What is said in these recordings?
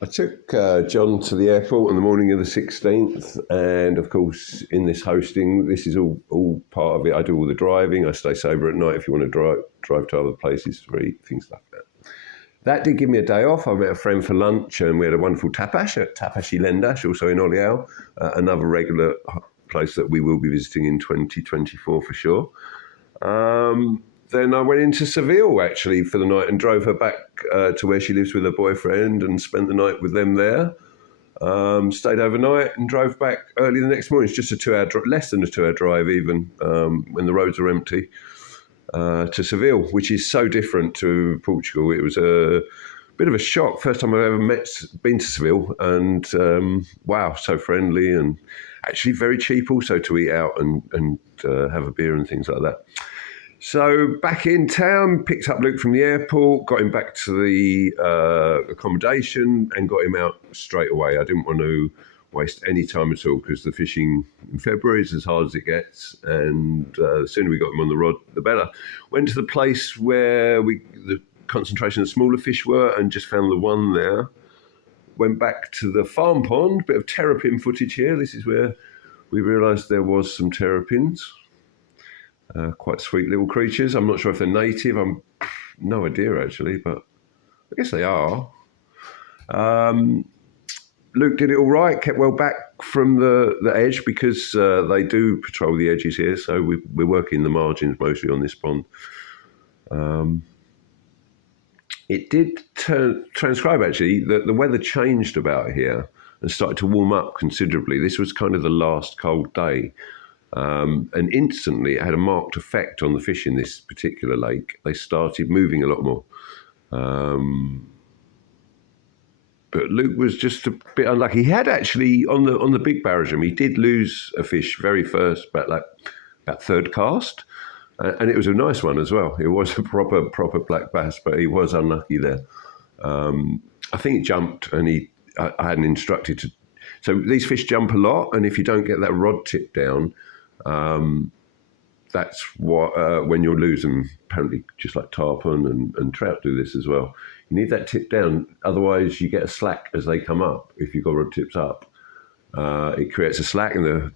I took John to the airport on the morning of the 16th, and of course, in this hosting, this is all part of it. I do all the driving. I stay sober at night if you want to drive to other places to eat, things like that. That did give me a day off. I met a friend for lunch, and we had a wonderful tapas at Tapas y Lendas, also in Oleal, another regular place that we will be visiting in 2024 for sure. Then I went into Seville actually for the night and drove her back to where she lives with her boyfriend and spent the night with them there. Stayed overnight and drove back early the next morning. It's just a 2-hour, less than a 2-hour drive even when the roads are empty to Seville, which is so different to Portugal. It was a bit of a shock. First time I've ever been to Seville, and wow, so friendly and actually very cheap also to eat out and have a beer and things like that. So back in town, picked up Luke from the airport, got him back to the accommodation and got him out straight away. I didn't want to waste any time at all because the fishing in February is as hard as it gets, and the sooner we got him on the rod, the better. Went to the place where the concentration of smaller fish were and just found the one there. Went back to the farm pond, bit of terrapin footage here. This is where we realised there was some terrapins. Quite sweet little creatures. I'm not sure if they're native. I'm no idea actually, but I guess they are. Luke did it all right, kept well back from the edge because they do patrol the edges here, so we're working the margins mostly on this pond. It did transcribe actually that the weather changed about here and started to warm up considerably. This was kind of the last cold day. And instantly it had a marked effect on the fish in this particular lake. They started moving a lot more. But Luke was just a bit unlucky. He had actually, on the big barragem, he did lose a fish very first, about third cast. And it was a nice one as well. It was a proper black bass, but he was unlucky there. I think he jumped, and I hadn't instructed to. So these fish jump a lot, and if you don't get that rod tip down, that's what when you'll lose them. Apparently, just like tarpon and trout do this as well. You need that tip down, otherwise you get a slack as they come up. If you've got rod tips up, it creates a slack and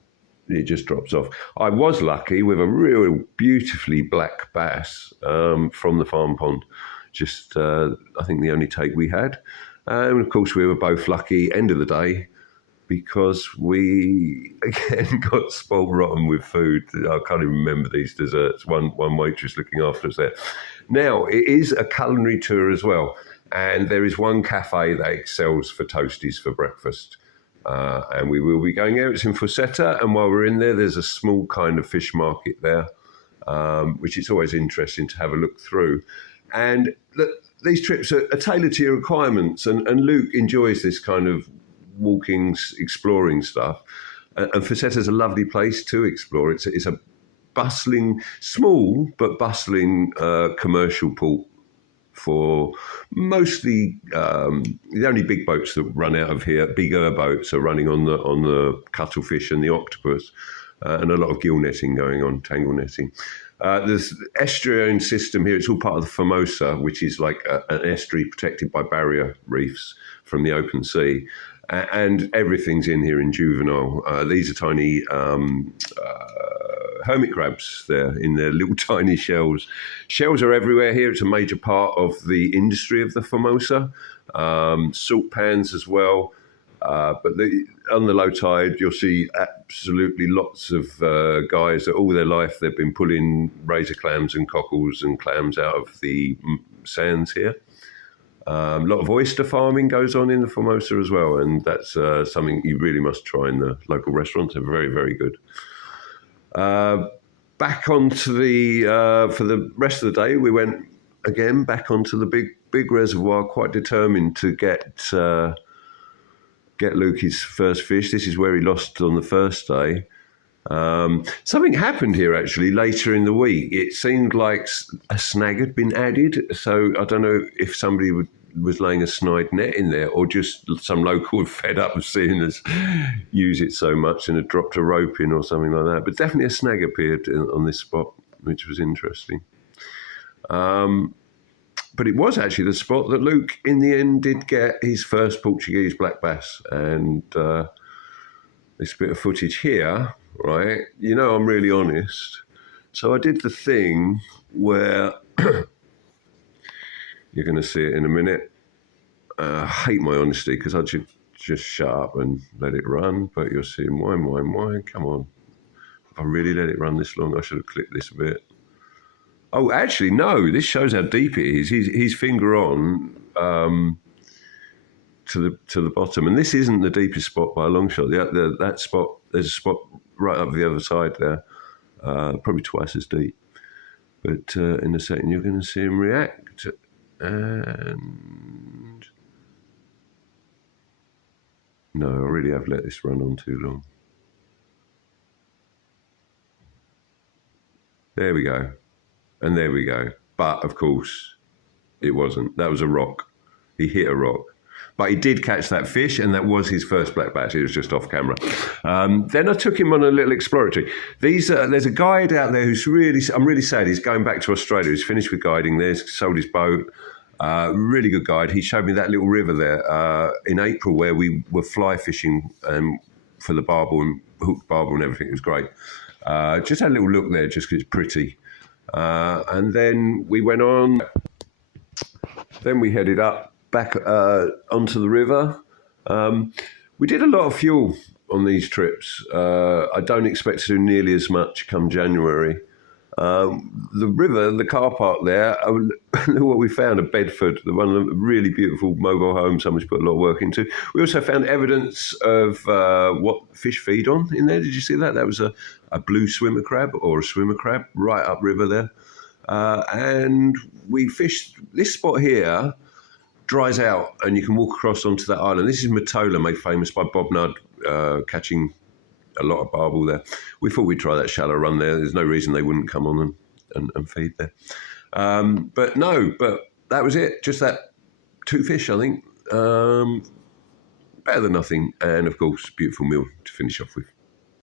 it just drops off. I was lucky with a real beautifully black bass from the farm pond. Just I think the only take we had, and of course we were both lucky. End of the day, because we again got spoiled rotten with food. I can't even remember these desserts. One waitress looking after us there. Now, it is a culinary tour as well, and there is one cafe that excels for toasties for breakfast, and we will be going there. It's in Fuseta, and while we're in there, there's a small kind of fish market there, which is always interesting to have a look through. And these trips are tailored to your requirements, and Luke enjoys this kind of walking, exploring stuff. And Fuseta's a lovely place to explore. It's a bustling, small but bustling commercial port for mostly the only big boats that run out of here. Bigger boats are running on the cuttlefish and the octopus, and a lot of gill netting going on, tangle netting. There's estuarine system here. It's all part of the Formosa, which is like an estuary protected by barrier reefs from the open sea. And everything's in here in juvenile. These are tiny hermit crabs there in their little tiny shells. Shells are everywhere here. It's a major part of the industry of the Formosa. Salt pans as well. But on the low tide, you'll see absolutely lots of guys that all their life they've been pulling razor clams and cockles and clams out of the sands here. A lot of oyster farming goes on in the Formosa as well, and that's something you really must try in the local restaurants. They're very, very good. Back onto for the rest of the day, we went again back onto the big reservoir, quite determined to get Luke his first fish. This is where he lost on the first day. Something happened here actually later in the week. It seemed like a snag had been added, so I don't know if somebody was laying a snide net in there or just some local had fed up of seeing us use it so much and had dropped a rope in or something like that. But definitely a snag appeared on this spot, which was interesting. But it was actually the spot that Luke, in the end, did get his first Portuguese black bass. And this bit of footage here, right, you know I'm really honest. So I did the thing where, you're going to see it in a minute. I hate my honesty because I just shut up and let it run. But you're seeing wine. Come on. If I really let it run this long, I should have clipped this a bit. Oh, actually, no. This shows how deep it is. He's finger on to the bottom, and this isn't the deepest spot by a long shot. That spot, there's a spot right up the other side there, probably twice as deep. But in a second, you're going to see him react, and no, I really have let this run on too long. There we go. And there we go. But, of course, it wasn't. That was a rock. He hit a rock. But he did catch that fish, and that was his first black bass. It was just off camera. Then I took him on a little exploratory. There's a guide out there who's I'm really sad. He's going back to Australia. He's finished with guiding there. He's sold his boat. Really good guide. He showed me that little river there in April where we were fly fishing for the barbel and hooked barbel and everything. It was great. Just had a little look there just because it's pretty. And then we went on. Then we headed up back onto the river. We did a lot of fuel on these trips. I don't expect to do nearly as much come January. The river, the car park there, look what we found, a Bedford, one of the really beautiful mobile homes someone's put a lot of work into. We also found evidence of what fish feed on in there. Did you see that? That was a blue swimmer crab or a swimmer crab right upriver there. And we fished this spot here, dries out, and you can walk across onto that island. This is Matola, made famous by Bob Nudd, catching a lot of barbel there. We thought we'd try that shallow run there. There's no reason they wouldn't come on and feed there. But that was it. Just that 2 fish, I think. Better than nothing. And, of course, beautiful meal to finish off with.